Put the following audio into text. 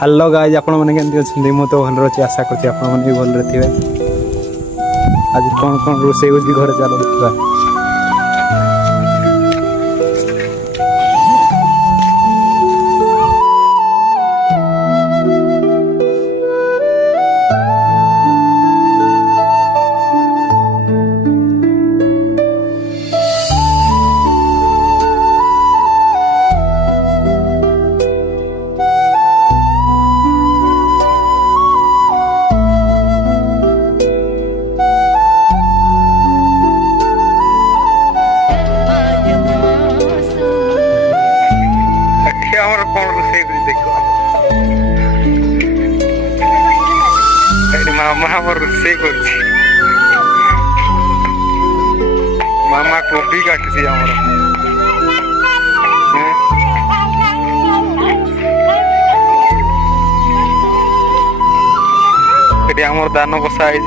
Hello guys आपण मैंने केमती अच्छे मुझे तो भल अच्छी आशा करती आप भी भल थे। आज कौन कौन रोसे घर चलो देखा। कौन रोसे देखो मामा हमर रोसे कर मामा कोबी काटसी हमर हमर दान बसा है।